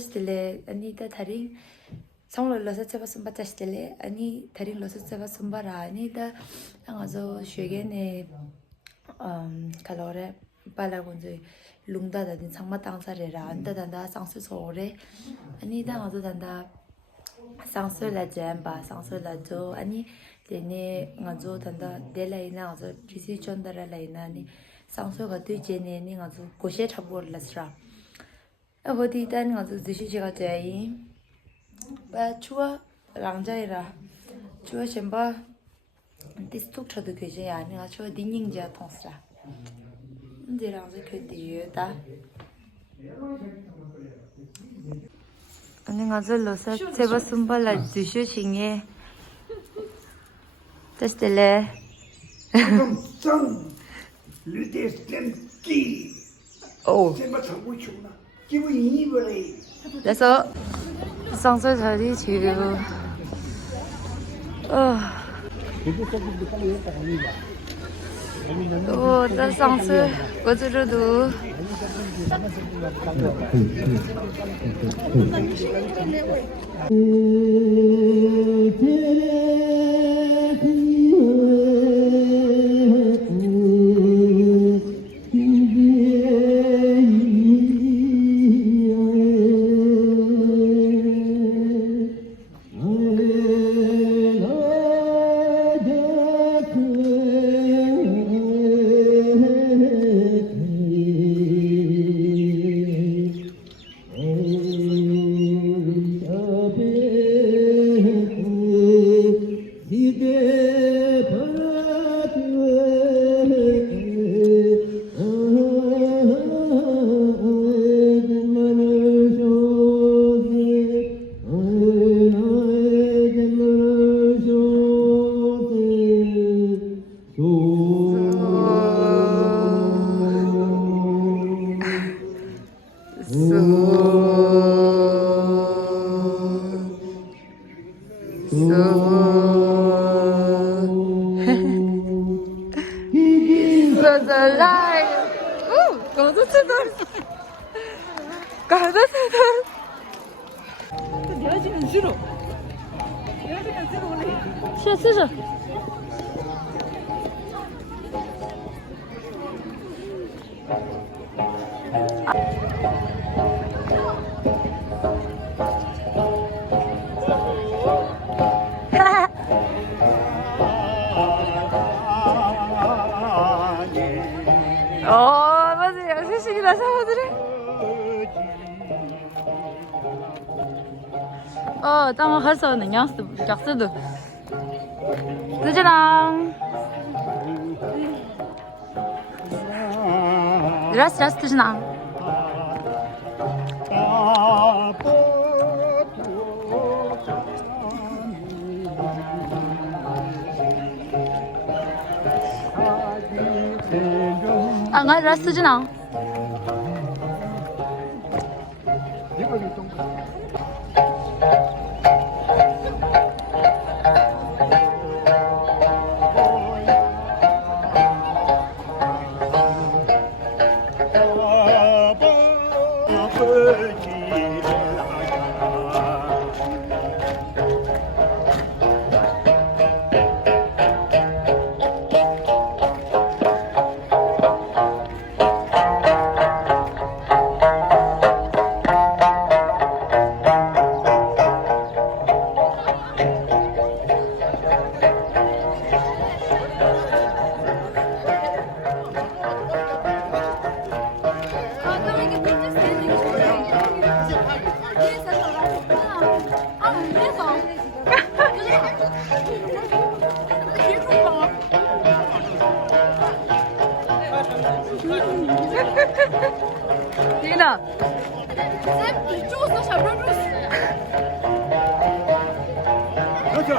tashitile ani da tharing songlo losa chaba sumba tashitile ani tharing losa chaba sumba ra ani da angazo shwege ne kalore pala gonje lungda da din sangma tangsa re ra anda da sangsu sore ani da angazo da sangsu la jamba sangsu la jo ani lene ngazo da de la ina ngazo kisi chondara la ina ni sangsu ga tu je ne ni ngazo goshe thabor lasra 어디 있다는 것도 드시지가 돼요. 바 추워 랑자이라 추워 셴바 디스톡 쳐도 되지 아니야. 추워 딩닝자 통스라. 근데 랑자 그대요다. 아니 가절로서 제바 숨발라 드시싱에 됐을래. 좀 루데스템키. 오. 제가 잡고 싶나? 기분이 이거래. 그래서 상설 자리 지금 나 상설 거즈르도是。 맞아요. 시식이다 사람들이.当还是能养死，养死的。드지랑. 라스 드지랑. anga 라스 드지랑. 리나. 이쪽으로 잘 보여줬어. 그렇죠.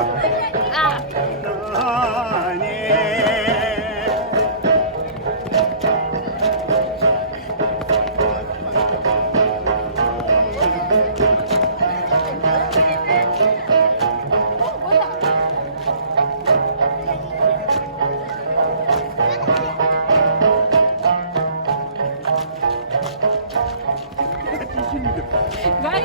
Vai,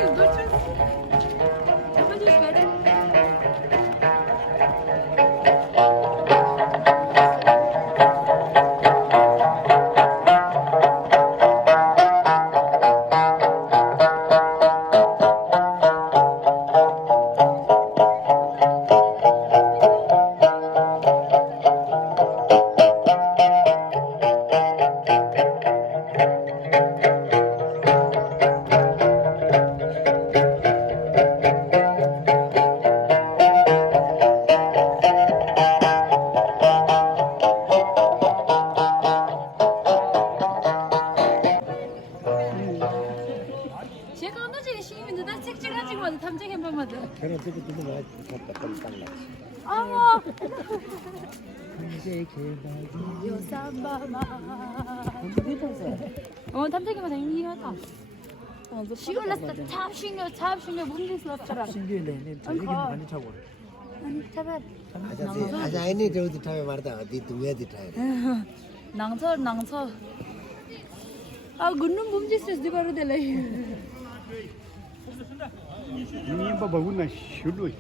저는 저거 두는 거 잠깐 달라. 아, 이제 개발이 요삼바마. 어, 탐색이만 다 인기하다. 시골났어. 참 신경 문제스럽더라. 신기해. 저 얘기는 많이 차고. 아니, 차발. 아자 ini jauh di tahu marta di dunia di tahu. 낭서. 아, gunung 문제스럽지 di baru deh. Ini apa bagus nasi, sudah.